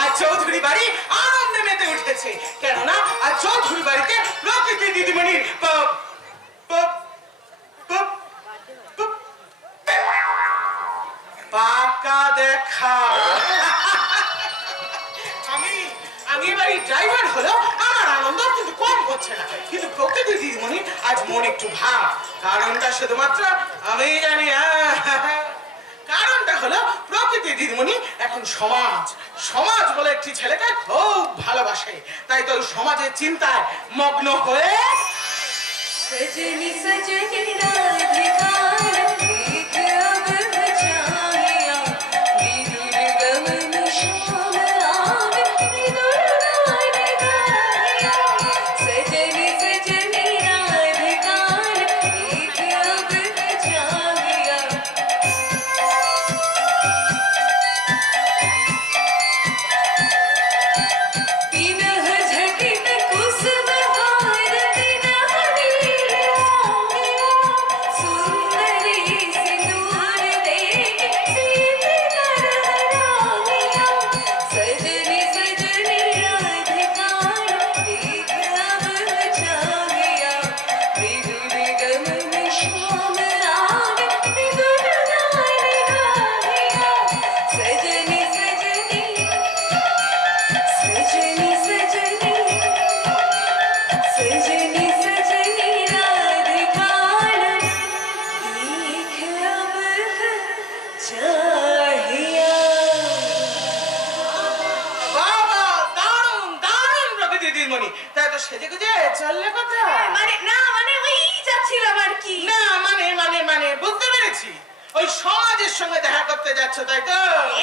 আর চৌধুরী বাড়ি আনন্দে মেতে উঠেছে। কেননা আর চৌধুরী বাড়িতে প্রকৃতি দিদিমণির পাকা দেখা। আমি আমি এবারে ড্রাইভার হলো আমার আনন্দ কিন্তু কম করছে না। কিন্তু প্রকৃতি দিদিমণি আজ মন একটু ভাব কারণটা শুধুমাত্র আমি জানি কারণটা হলো যে দিদিমণি। এখন সমাজ সমাজ বলে একটি ছেলেকে খুব ভালোবাসে। তাই তো সমাজের চিন্তায় মগ্ন হয়ে সজনি সজনি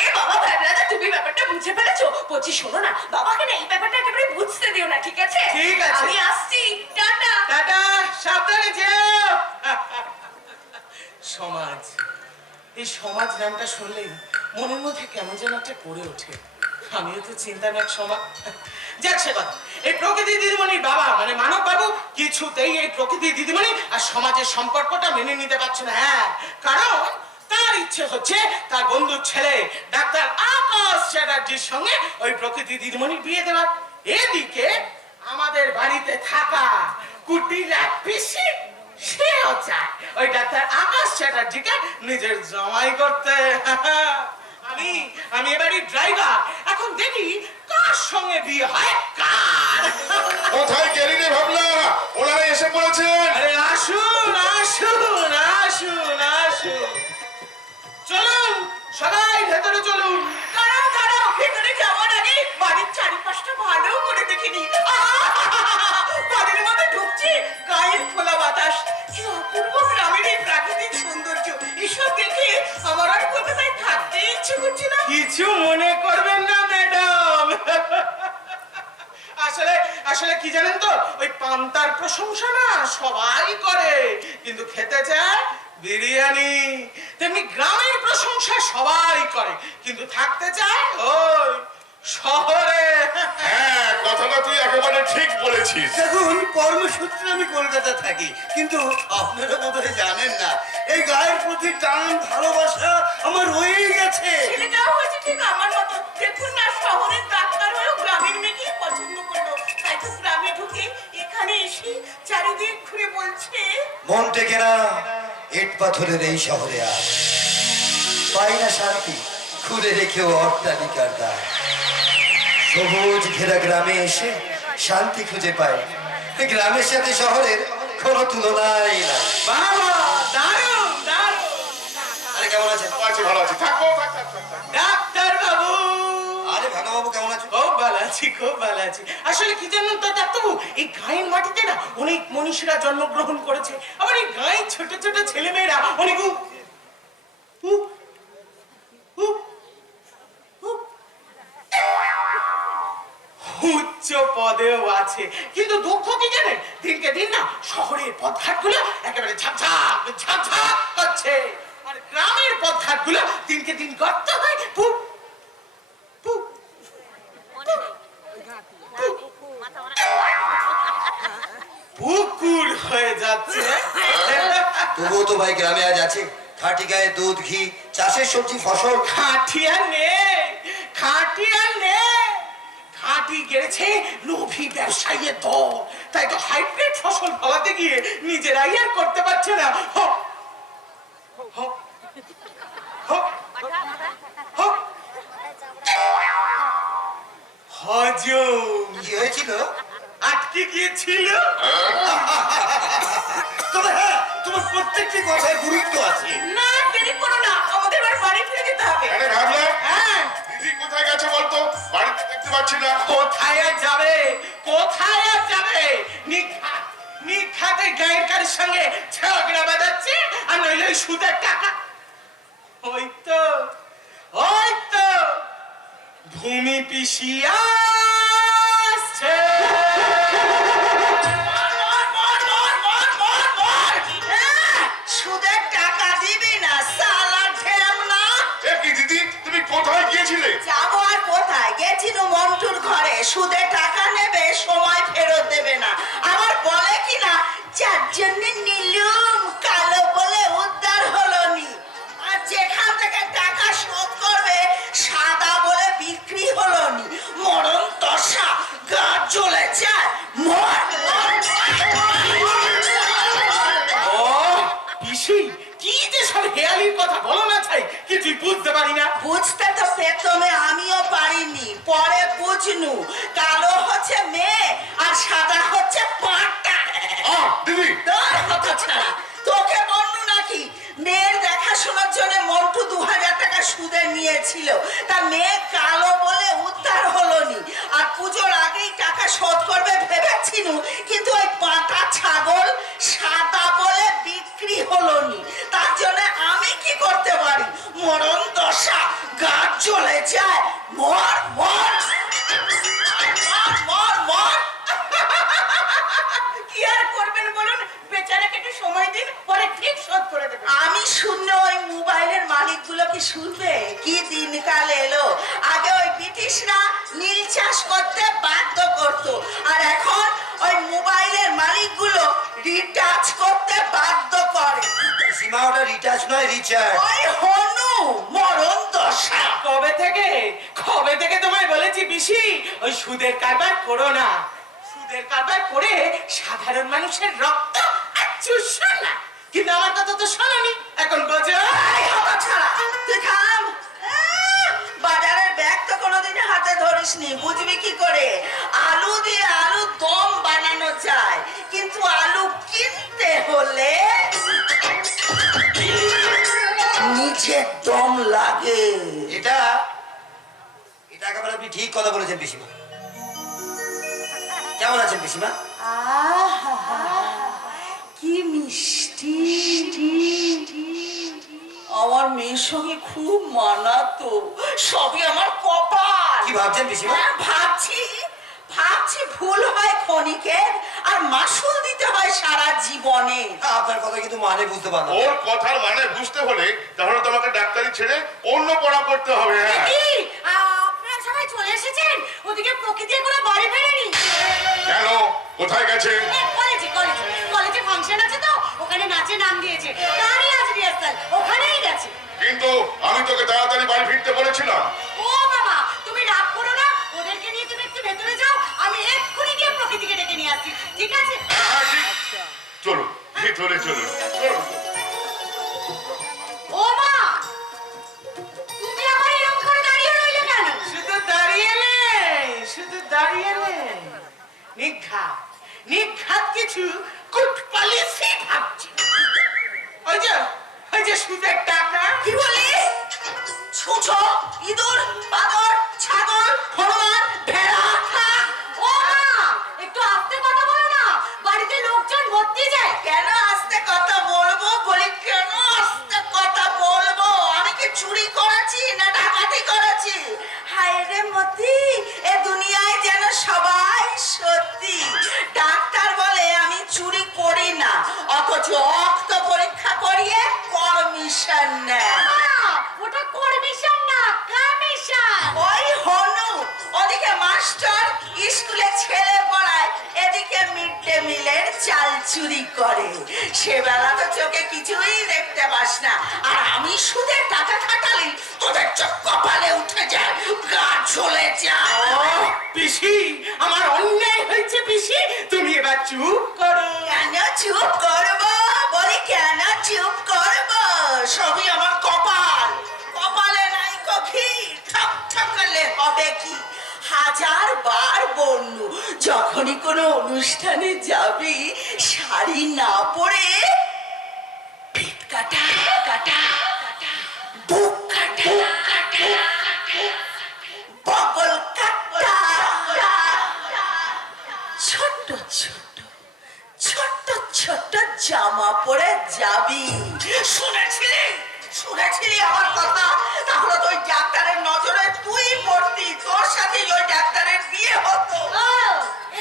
এ বাবা ভাবলাদা তুমি ব্যাপারটা বুঝে ফেলেছো। বলছি শোনো না বাবাকে না এই ব্যাপারটা একেবারে বুঝতে দিও না ঠিক আছে? ঠিক আছে। আমি আসছি। টাটা। টাটা সাবধানে যেও। সমাজ এই সমাজ নামটা শুনলে মনের মধ্যে কেমন যেন একটা পড়ে ওঠে। আমিও তো চিন্তার এক সমাজ যাক সে কথা। এই প্রকৃতি দিদিমণির বাবা মানে মানব বাবু কিছুতেই এই প্রকৃতি দিদিমণি আর সমাজের সম্পর্কটা মেনে নিতে পারছে না। হ্যাঁ কারণ তার ইচ্ছে হচ্ছে তার বন্ধুর ছেলে ডাক্তার আকাশ চ্যাটার্জির সঙ্গে ওই প্রকৃতি দিদিমণির বিয়ে দেওয়ার। এদিকে আমাদের বাড়িতে থাকা পিসি সেও চায় ওই ডাক্তার আকাশ চ্যাটার্জিকে নিজের জামাই করতে। আমি আমি এবারই ড্রাইভার। এখন দেখি কার সঙ্গে বিয়ে হয় কার? কোথায় গেলি রে ভাবলা ওনারা এসে পড়েছেন। আরে আসুন আসুন আসুন আসুন। চলুন সবাই ভেতরে চলুন। দাঁড়াও দাঁড়াও ভেতরে যাওয়ার আগে বাড়ির চারিপাশটা ভালো করে দেখে নি বাড়ির মধ্যে ঢুকছি গায়ের খোলা বাতাস। কি অপূর্ব গ্রামের এই প্রাকৃতিক সৌন্দর্য। এসব দেখে আমার আর কলকাতায় থাকতে ইচ্ছে করছে না। কিছু মনে করবেন না ম্যাডাম। আসলে আসলে কি জানেন তো ওই পান্তার প্রশংসা না সবাই করে। কিন্তু খেতে চায় বিরিয়ানি। তেমনি গ্রামের প্রশংসা সবাই করে কিন্তু থাকতে চায় ওই শহরে। হ্যাঁ কথাটা তুই একেবারে ঠিক বলেছিস। দেখুন কর্মসূত্রে আমি কলকাতা থাকি কিন্তু আপনারা বোধহয় জানেন না এই গায়ের প্রতি টান ভালোবাসা আমার রয়েই গেছে। ছেলেটাও হয়েছে ঠিক আমার মতো। দেখুন না শহরের ডাক্তার হয়েও গ্রামের মেয়েকেই পছন্দ করল। তাই তো গ্রামে ঢুকে এখানে এসে চারিদিক ঘুরে বলছে মন টেকে না ইট পাথরের এই শহরে আর পাই না শান্তি খুলে রেখেও অট্টালিকার দ্বার। সবুজ ঘেরা গ্রামে এসে শান্তি খুঁজে পায়। গ্রামের সাথে শহরের কোনো তুলনাই আরে কেমন আছেন? ভালো আছি। আছি থাক। ডাক্তার বাবু। আরে কেমন খুব ভালো আছি খুব ভালো আছি। আসলে কি জানেন তো ডাক্তারবাবু এই গায়ের মাটিতে না অনেক মনীষীরা জন্মগ্রহণ করেছে। আবার এই গায়ের ছোট ছোট ছেলেমেয়েরা অনেক উচ্চ পদেও আছে। কিন্তু দুঃখ কি জানেন দিনকে দিন না শহরের পথঘাটগুলো একেবারে ঝাঁকঝাক ঝাঁকঝাক করছে। আর গ্রামের পথঘাটগুলো দিনকে দিন গর্ত হয়। পুপ পুপ পুকুর হয়ে যাচ্ছে। তবুও তো ভাই গ্রামে আজ আছে। খাটি গায়ে দুধ ঘি চাষের সবজি ফসল। খাটিয়া নেই খাটিয়া নেই। মাটি গেড়েছে লোভী ব্যবসায়ীর দল। তাই তো হাইব্রিড ফসল ফলাতে গিয়ে নিজেরাই আর করতে পারছে না। হ, হ, হ, হ। হজম। কি হয়েছিল? আটকে গিয়েছিল। তবে হ্যাঁ তোমার প্রত্যেকটি কথায় গুরুত্ব আছে। না দেরি করো না। আমাদের এবার বাড়ি ফিরে যেতে হবে। না কোথায় যাবে কোথায় যাবে নিখাতে গায়ের কারের সঙ্গে ঝগড়া বাজাচ্ছে আর নইলে সুদের টাকা ওই তো ওই তো ভূমি পিসিয়া সুদের সুদে টাকা নেবে সময় ফেরত দেবে না আবার বলে কি না যার জন্য নিলুম কালো বলে উদ্ধার হলো নি আর যেখান থেকে টাকা শোধ করবে সাদা বলে বিক্রি হলো নি মরণ দশা গা জ্বলে যায় মর কি হেয়ালির কথা বলো না চাই কিছুই বুঝতে পারি না। বুঝতে তো প্রথমে আমিও পারিনি পরে বুঝনু। কালো হচ্ছে মেয়ে আর সাদা হচ্ছে পাঁটা। দিদি তোর কথা ছাড়া তোকে বললু নাকি? মেয়ের দেখাশোনার জন্য মন্টু দু হাজার টাকা সুদে নিয়েছিল। তা মেয়ে কালো বলে উদ্ধার হলো নি আর পুজোর আগেই টাকা শোধ করবে ভেবেছিনু কিন্তু ওই পাটা ছাগল সাদা মর মর মর মর মর কি আর করবেন বলুন? বেচারাকে একটু সময় দিন পরে ঠিক শোধ করে দেবে আমি শুনলে ওই মোবাইলের মালিকগুলো কি শুনবে? কি দিনকাল এলো? আগে ওই ব্রিটিশরা নীল চাষ করতে বাধ্য করত আর এখন ওই মোবাইলের মালিকগুলো রিটাচ করতে বাধ্য করে। সীমা ওটা রিটাচ নয় রিচার্জ। ওই হনু মরণ দশা কবে থেকে কবে থেকে তোমায় বলেছি পিসি, ওই সুদের কারবার করো না। সুদের কারবার করে সাধারণ মানুষের রক্ত কিন্তু আমার কথা তো শোনোনি। এখন। বাজারের ব্যাগ তো কোনোদিন হাতে ধরিসনি, বুঝবি কি করে? আলু দিয়ে আলু দম বানানো যায়, কিন্তু আলু কিনতে হলে নিজের দম লাগে। এটা একেবারে আপনি ঠিক কথা বলেছেন পিসিমা। কেমন আছেন পিসিমা? কি মিষ্টি আমার মেয়ের সঙ্গে খুব মানাতো সবই আমার কপাল। কি ভাবছেন পিসিমা? হ্যাঁ, ভাবছি ভাবছি ভুল হয় ক্ষণিকের আর মাসুল দিতে হয় সারা জীবনে। আপনার কথা কিন্তু মানে বুঝতে পারলাম। না। ওর কথার মানে বুঝতে হলে তাহলে তোমাকে ডাক্তারি ছেড়ে অন্য পড়া করতে হবে ওদিকে প্রকৃতি এখনও বাড়ি ফেরেনি। কেন? কোথায় গেছে? কলেজে কলেজে কলেজে ফাংশন আছে তো ওখানে নাচে নাম দিয়েছে। তারই আজ রিহার্সাল ওখানেই গেছে। কিন্তু আমি তোকে তাড়াতাড়ি বাড়ি ফিরতে বলেছিলাম। ও বাবা তুমি রাগ করো না। ওদেরকে নিয়ে তুমি একটু ভেতরে যাও আমি এক্ষুনি গিয়ে প্রকৃতিকে ডেকে নিয়ে আসছি। ঠিক আছে? হ্যাঁ। চলুন ভিতরে চলুন। চলুন। মিলের চাল চুরি করে। সেবেলা তো চোখে কিছুই দেখতে পাস না। আর আমি সুদের টাকা খাটালি তোদের চোখ কপালে উঠে যায়। গা চলে যায়। পিসি আমার অন্যায় হয়েছে পিসি। তুমি এবার চুপ করো। কেন চুপ করব? বলি কেন চুপ করব? সবই আমার কপাল। কপালে নাই কখি ঠক ঠকালে হবে কি? হাজার বার বন্য যখনই কোনো অনুষ্ঠানে যাবি, শাড়ি না পরে পিঠ কাটা কাটা বুক কাটা বগল কাটা, ছোট্ট ছোট্ট ছোট্ট ছোট্ট জামা পরে যাবি। শুনেছিলি? শুনেছিলি আমার কথা? তাহলে তো ওই ডাক্তারের নজরে তুই পড়তি। তোর সাথে ওই ডাক্তারের বিয়ে হতো।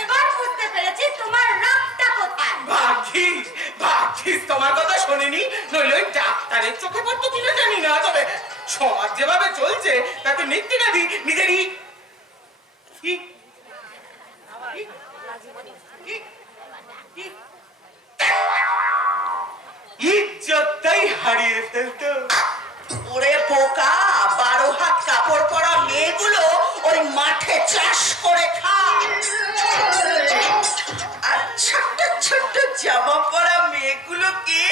এবার বুঝতে পেরেছি তোমার রাগটা কোথায়। ভাগ্যিস ভাগ্যিস তোমার কথা শোনেনি? নইলে ওই ডাক্তারের চোখে পড়তো কিনা জানি না। তবে সমাজ যেভাবে চলছে তাতে মৃত্তিকাদি নিজেরই ই- ইজ্জতটাই হারিয়ে ফেলতো। ওরে পোকা বারো হাত কাপড় পরা মেয়েগুলো ওই মাঠে চাষ করে খায়। আর ছোট্ট ছোট্ট জামা পরা মেয়েগুলোকে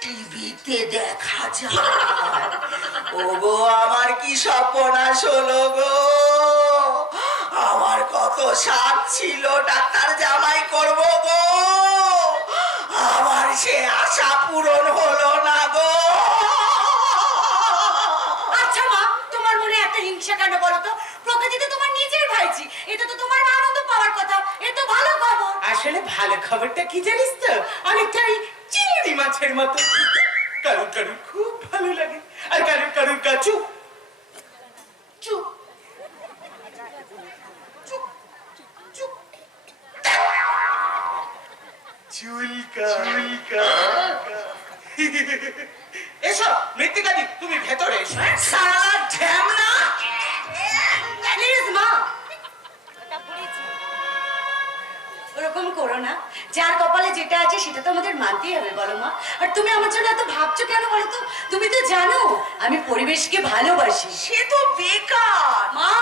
টিভিতে দেখা যায়। ওগো, আমার কি সর্বনাশ হলো গো? আমার কত সাপ ছিল, ডাক্তার জামাই করব গো। সে আশা পূরণ হলো না গো। আচ্ছা মা তোমার মনে এত হিংসা কেন বলো তো? প্রকৃতিতে তোমার নিজের ভাইজি। এটা তো তোমার আনন্দ পাওয়ার কথা। এ তো ভালো খবর। আসলে ভালো খবরটা কি জানিস তো? অনেকটাই চিংড়ি মাছের মতো। কারুর কারুর খুব ভালো লাগে। আর কারুর কারুর কাছু চুপ চুপ চুপ চুলকা চুলকা। এসো মৃত্তিকাদি তুমি ভেতরে এসো। হ্যাঁ? সারা ঢ্যাম না প্লিজ মা। ওরকম করো না। যার কপালে যেটা আছে সেটা তো আমাদের মানতেই হবে বলো মা। আর তুমি আমার জন্য এত ভাবছ কেন বলো তো? তুমি তো জানো আমি পরিবেশকে ভালোবাসি। সে তো বেকার। মা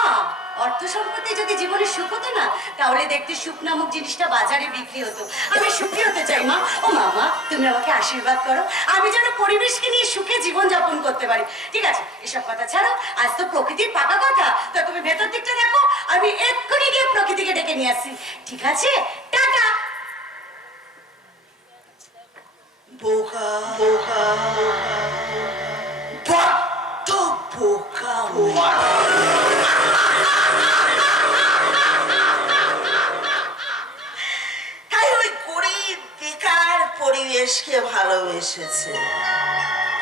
অর্থ সম্পত্তি যদি জীবনে সুখ হতো না, তাহলে দেখতে সুখ নামক জিনিসটা বাজারে বিক্রি হতো। আমি সুখী হতে চাই, মা। ও মামা, তুমি আমাকে আশীর্বাদ করো। আমি যেন পরিবেশকে নিয়ে সুখে জীবন যাপন করতে পারি। ঠিক আছে, এসব কথা ছাড়ো। আজ তো প্রকৃতির পাকা কথা। তো তুমি ভেতর দিকটা দেখো। আমি এক্ষুনি গিয়ে প্রকৃতিকে ডেকে নিয়ে আসি ঠিক আছে? টাটা! বোকা। পরিবেশকে ভালোবেসেছে।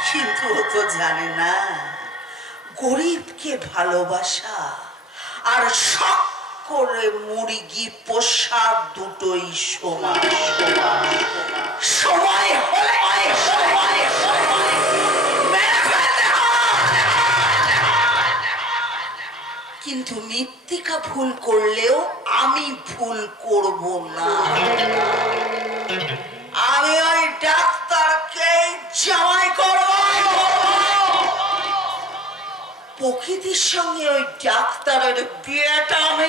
কিন্তু ও তো জানে না, গরিবকে ভালোবাসা আর শখ করে মুরগি পোষা দুটোই সমান। সময় হলে। কিন্তু মৃত্তিকা ভুল করলেও আমি ভুল করব না। আমি জামাই করব প্রকৃতির সঙ্গে ওই ডাক্তারের বিয়েটা আমি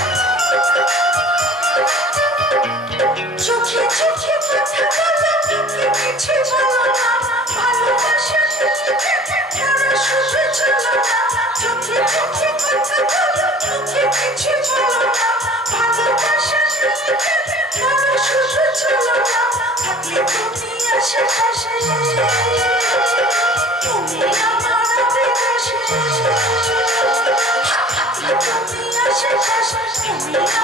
Yes.